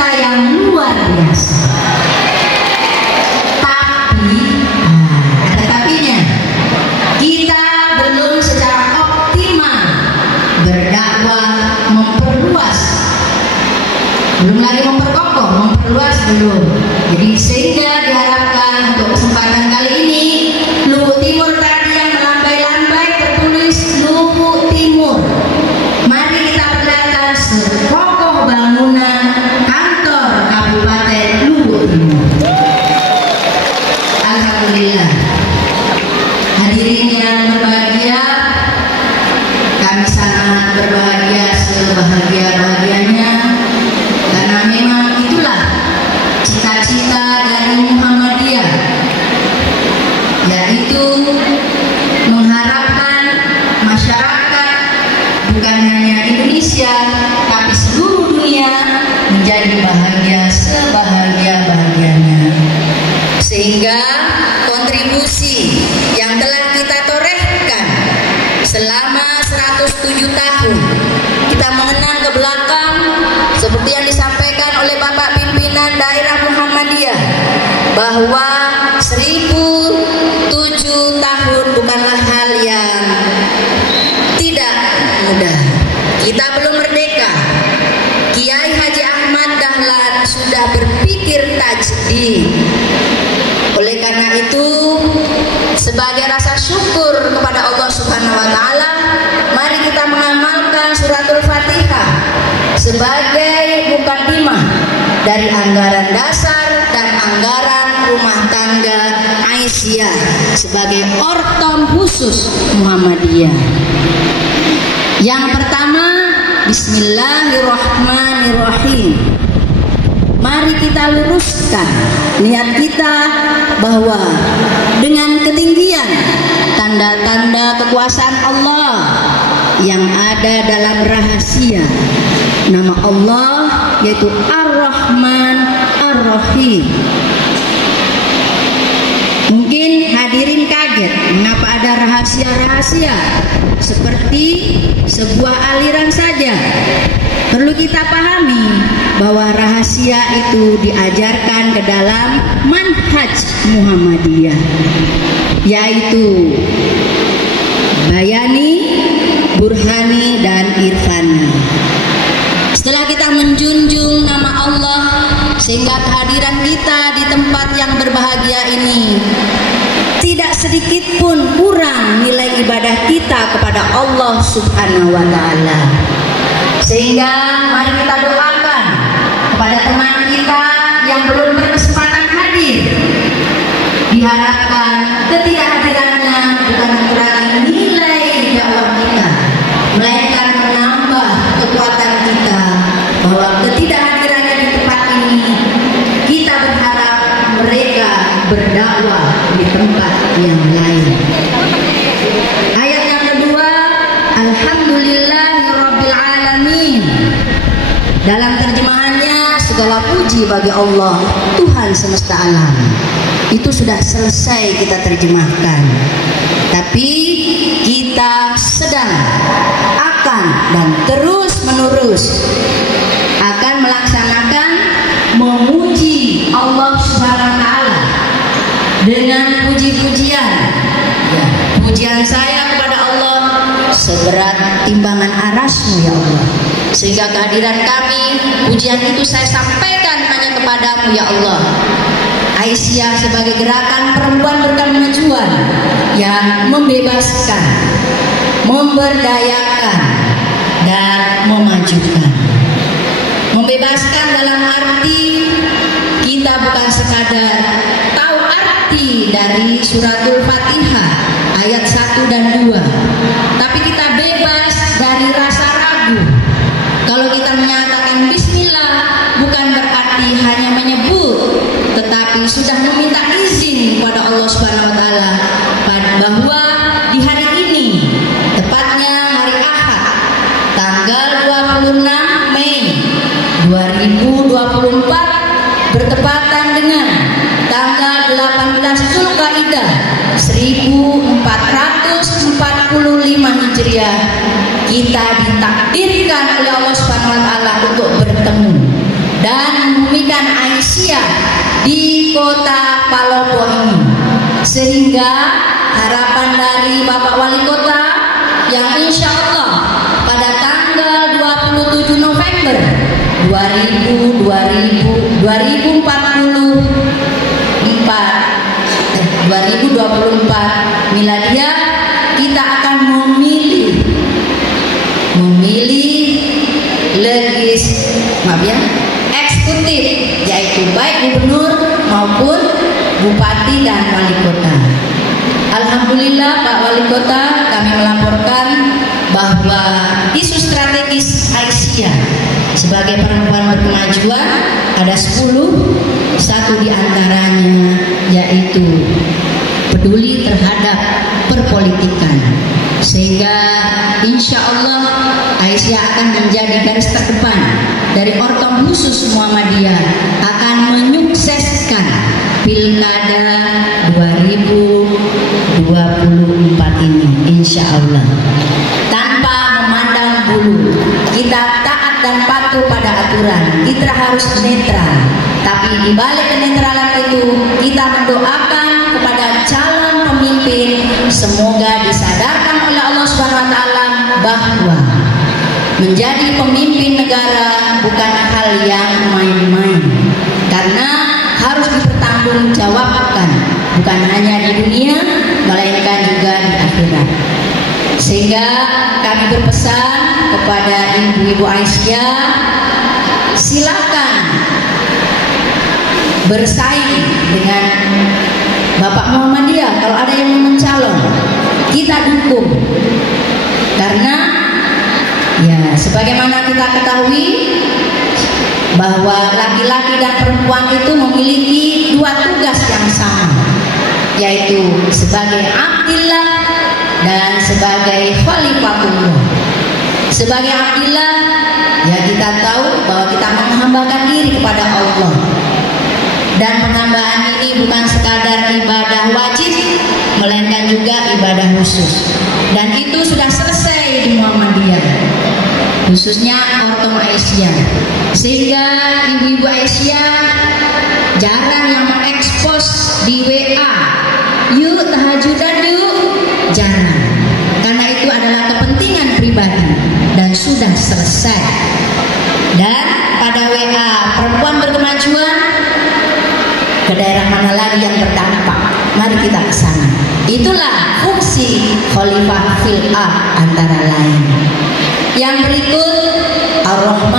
sukacita yang luar biasa. Tapi ada tapinya, kita belum secara optimal berdakwah, memperluas, belum lagi memperkokoh, memperluas belum. Jadi sehingga diharapkan untuk kesempatan kali ini Lubuk Timur tadi yang melambai-lambai tertulis Lubuk Timur. Mari kita perlihatkan sekokoh bangunan kantor Kabupaten Lubuk Timur. Alhamdulillah. Hadirin yang berbahagia, kami sangat berbahagia sebahagia-bahagianya, karena memang itulah cita-cita dari Muhammadiyah, yaitu mengharapkan masyarakat bukan hanya Indonesia tapi seluruh dunia menjadi bahagia sebahagia-bahagianya. Sehingga kontribusi yang telah kita torehkan selama 107 tahun, kita mengenang ke belakang seperti yang disampaikan oleh Bapak Pimpinan Daerah Muhammadiyah, bahwa 1007 tahun bukanlah hal yang tidak mudah. Kita belum merdeka. Kiai Haji Ahmad Dahlan sudah berpikir tajdid. Oleh karena itu, sebagai rasa syukur kepada Allah Subhanahu wa taala, mari kita mengamalkan suratul Fatihah sebagai mukaddimah dari anggaran dasar dan anggaran rumah tangga Aisyah sebagai ortom khusus Muhammadiyah. Yang pertama, bismillahirrahmanirrahim. Mari kita luruskan niat kita bahwa dengan ketinggian tanda-tanda kekuasaan Allah yang ada dalam rahasia nama Allah, yaitu Ar-Rahman Ar-Rahim. Mungkin hadirin kaget mengapa ada rahasia-rahasia seperti sebuah aliran saja. Perlu kita pahami bahwa rahasia itu diajarkan ke dalam manhaj Muhammadiyah, yaitu bayani, burhani, dan irfani. Setelah kita menjunjung nama Allah, sehingga kehadiran kita di tempat yang berbahagia ini tidak sedikit pun kurang nilai ibadah kita kepada Allah Subhanahu wa taala. Sehingga mari kita doakan kepada teman kita yang belum berkesempatan hadir. Diharapkan ketidakhadirannya bukan mengurangi nilai dakwah kita, melainkan menambah kekuatan kita, bahwa ketidakhadirannya di tempat ini kita berharap mereka berdakwah di tempat yang lain. Ayat yang kedua, Alhamdulillahirabbil alamin. Dalam terjemahannya, segala puji bagi Allah, Tuhan semesta alam. Itu sudah selesai kita terjemahkan. Tapi kita sedang, akan, dan terus menerus akan melaksanakan memuji Allah Subhanahu wa taala dengan puji-pujian. Ya, pujian saya kepada Allah seberat timbangan arasmu ya Allah. Sehingga kehadiran kami, pujian itu saya sampaikan hanya kepadamu ya Allah. Aisyah sebagai gerakan perempuan berkemajuan yang membebaskan, memberdayakan, dan memajukan. Membebaskan dalam arti kita bukan sekadar tahu arti dari suratul Fatihah ayat 1 dan 2, tapi kita bebas dari rasa ragu. Kalau kita menyatakan bismillah, bukan berarti hanya menyebut, tetapi sudah meminta izin kepada Allah Subhanahu wa taala bahwa di hari ini, tepatnya hari Ahad, tanggal 26 Mei 2024, bertepatan dengan tanggal 18 Zulkaidah 1445 Hijriah, kita ditakdirkan oleh Allah Subhanahu wa taala untuk bertemu dan membumikan Aisyah di kota Palopo ini, sehingga harapan dari Bapak Wali Kota yang insya Allah pada tanggal 27 November 2024 miladiah, kita akan memilih eksekutif, yaitu baik gubernur maupun bupati dan wali kota. Alhamdulillah Pak Wali Kota, kami melaporkan bahwa isu strategis Aisyah sebagai perempuan berkemajuan ada 10, satu diantaranya yaitu peduli terhadap perpolitikan, sehingga insya Allah Aisyah akan menjadi garis terdepan dari Ortom Khusus Muhammadiyah akan menyukseskan Pilkada 2024 ini insya Allah. Tanpa memandang bulu, kita taat dan patuh pada aturan, kita harus netral. Tapi di balik kenetralan itu kita mendoakan kepada calon pemimpin, semoga disadarkan oleh Allah SWT bahwa menjadi pemimpin negara bukan hal yang main-main, karena harus dipertanggungjawabkan bukan hanya di dunia melainkan juga di akhirat. Sehingga kami berpesan kepada ibu-ibu Aisyah, silakan bersaing dengan Bapak Muhammadiyah. Kalau ada yang mencalon, kita dukung, karena ya sebagaimana kita ketahui bahwa laki-laki dan perempuan itu memiliki dua tugas yang sama, yaitu sebagai abdillah dan sebagai khalifatullah. Sebagai abdillah, ya kita tahu bahwa kita menghambakan diri kepada Allah, dan penhambahan ini bukan sekadar ibadah wajib, melainkan juga ibadah khusus, dan itu sudah selesai di Muhammadiyah, khususnya Ortom Aisyah. Sehingga ibu-ibu Aisyah jarang yang mengekspos di WA, yuk tahajudan yuk, jarang, karena itu adalah kepentingan pribadi dan sudah selesai. Dan pada WA perempuan berkemajuan, ke daerah mana lagi yang berdampak, mari kita ke sana. Itulah fungsi Khalifah fil Ard antara lain. Yang berikut, Ar-Rahman